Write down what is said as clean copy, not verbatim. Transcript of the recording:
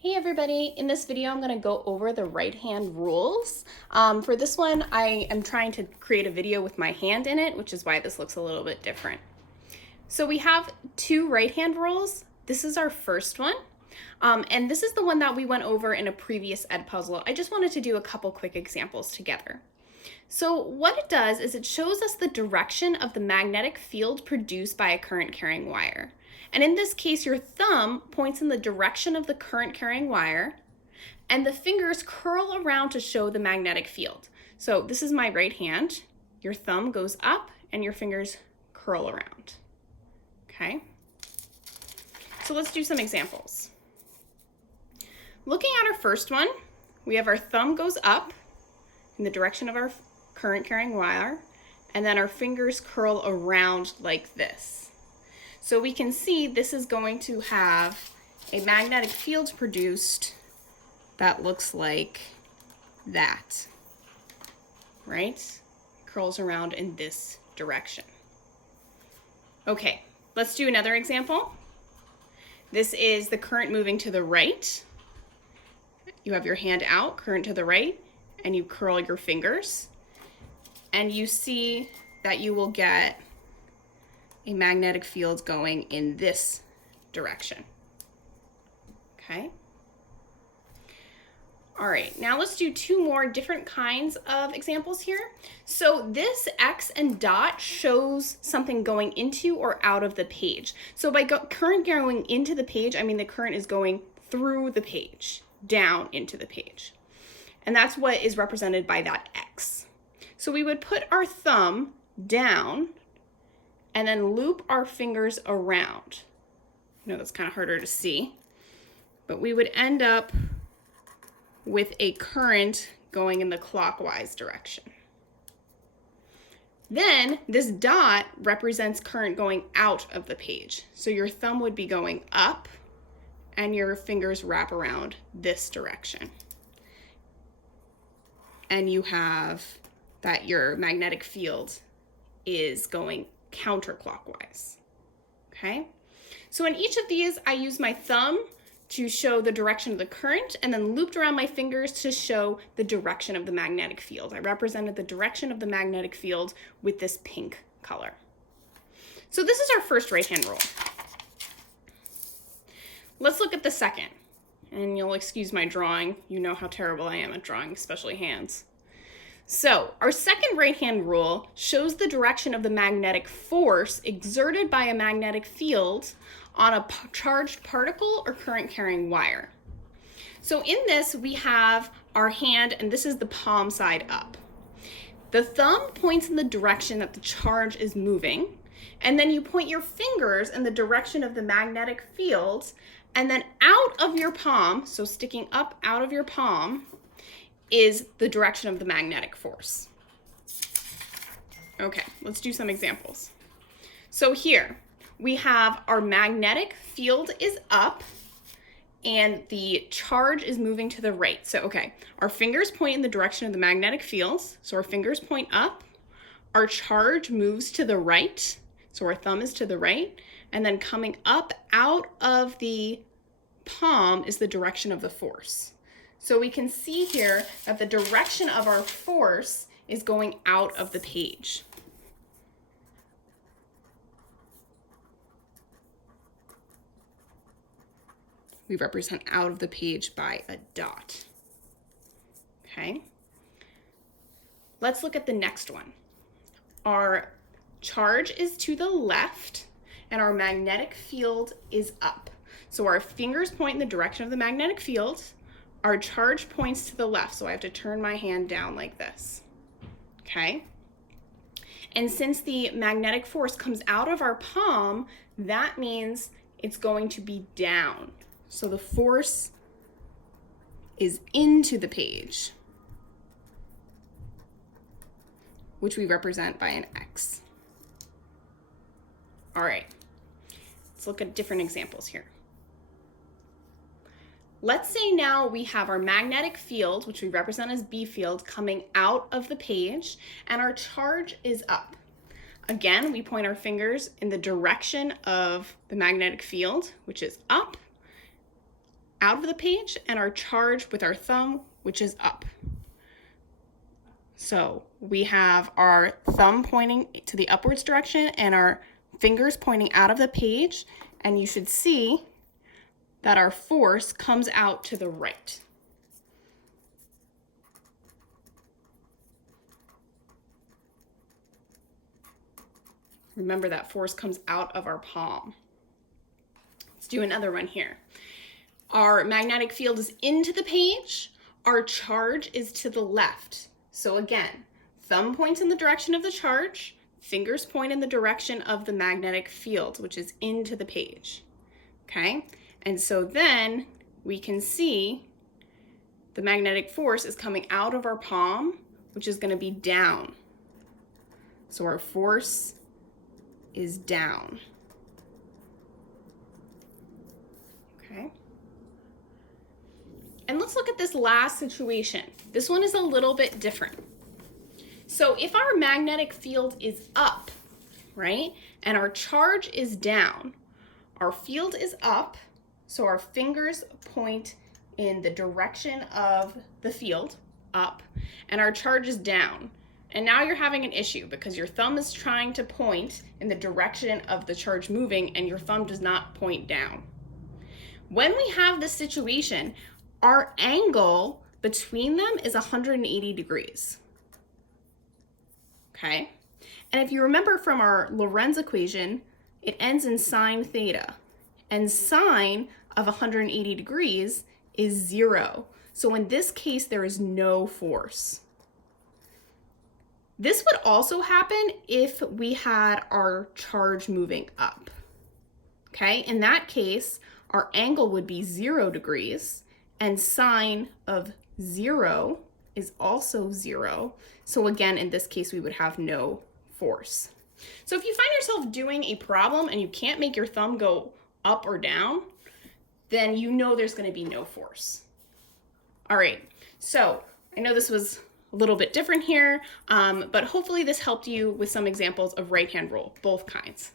Hey everybody, in this video I'm going to go over the right hand rules. For this one I am trying to create a video with my hand in it, which is why this looks a little bit different. So we have two right hand rules. This is our first one, and this is the one that we went over in a previous Edpuzzle. I just wanted to do a couple quick examples together. So what it does is it shows us the direction of the magnetic field produced by a current carrying wire. And in this case, your thumb points in the direction of the current carrying wire, and the fingers curl around to show the magnetic field. So this is my right hand. Your thumb goes up and your fingers curl around. Okay? So let's do some examples. Looking at our first one, we have our thumb goes up in the direction of our current carrying wire, and then our fingers curl around like this. So we can see this is going to have a magnetic field produced that looks like that, right? It curls around in this direction. Okay, let's do another example. This is the current moving to the right. You have your hand out, current to the right, and you curl your fingers, and you see that you will get a magnetic field going in this direction. Okay. All right, now let's do two more different kinds of examples here. So this X and dot shows something going into or out of the page. So by current going into the page, I mean the current is going through the page, down into the page. And that's what is represented by that X. So we would put our thumb down and then loop our fingers around. I know that's kind of harder to see, but we would end up with a current going in the clockwise direction. Then this dot represents current going out of the page. So your thumb would be going up and your fingers wrap around this direction. And you have that your magnetic field is going counterclockwise. Okay? So in each of these, I use my thumb to show the direction of the current and then looped around my fingers to show the direction of the magnetic field. I represented the direction of the magnetic field with this pink color. So this is our first right-hand rule. Let's look at the second. And you'll excuse my drawing. You know how terrible I am at drawing, especially hands. So our second right-hand rule shows the direction of the magnetic force exerted by a magnetic field on a charged particle or current carrying wire. So in this, we have our hand, and this is the palm side up. The thumb points in the direction that the charge is moving, and then you point your fingers in the direction of the magnetic field, and then out of your palm, so sticking up out of your palm, is the direction of the magnetic force. Okay, let's do some examples. So here we have our magnetic field is up and the charge is moving to the right. So, okay, our fingers point in the direction of the magnetic field. So our fingers point up. Our charge moves to the right. So our thumb is to the right. And then coming up out of the palm is the direction of the force. So we can see here that the direction of our force is going out of the page. We represent out of the page by a dot. Okay. Let's look at the next one. Our charge is to the left and our magnetic field is up. So our fingers point in the direction of the magnetic field. Our charge points to the left, so I have to turn my hand down like this, okay? And since the magnetic force comes out of our palm, that means it's going to be down. So the force is into the page, which we represent by an X. All right, let's look at different examples here. Let's say now we have our magnetic field, which we represent as B field, coming out of the page, and our charge is up. Again, we point our fingers in the direction of the magnetic field, which is up, out of the page and our charge with our thumb, which is up. So we have our thumb pointing to the upwards direction and our fingers pointing out of the page, and you should see that our force comes out to the right. Remember that force comes out of our palm. Let's do another one here. Our magnetic field is into the page. Our charge is to the left. So again, thumb points in the direction of the charge, fingers point in the direction of the magnetic field, which is into the page. Okay? And so then we can see the magnetic force is coming out of our palm, which is going to be down. So our force is down. Okay? And let's look at this last situation. This one is a little bit different. So if our magnetic field is up, right, and our charge is down, our field is up, so our fingers point in the direction of the field, up, and our charge is down. And now you're having an issue because your thumb is trying to point in the direction of the charge moving and your thumb does not point down. When we have this situation, our angle between them is 180 degrees. Okay? And if you remember from our Lorentz equation, it ends in sine theta. And sine of 180 degrees is 0. So in this case, there is no force. This would also happen if we had our charge moving up. Okay? In that case, our angle would be 0 degrees, and sine of 0 is also 0. So again, in this case, we would have no force. So if you find yourself doing a problem and you can't make your thumb go up or down, then you know there's going to be no force. All right, so I know this was a little bit different here, but hopefully this helped you with some examples of right-hand rule, both kinds.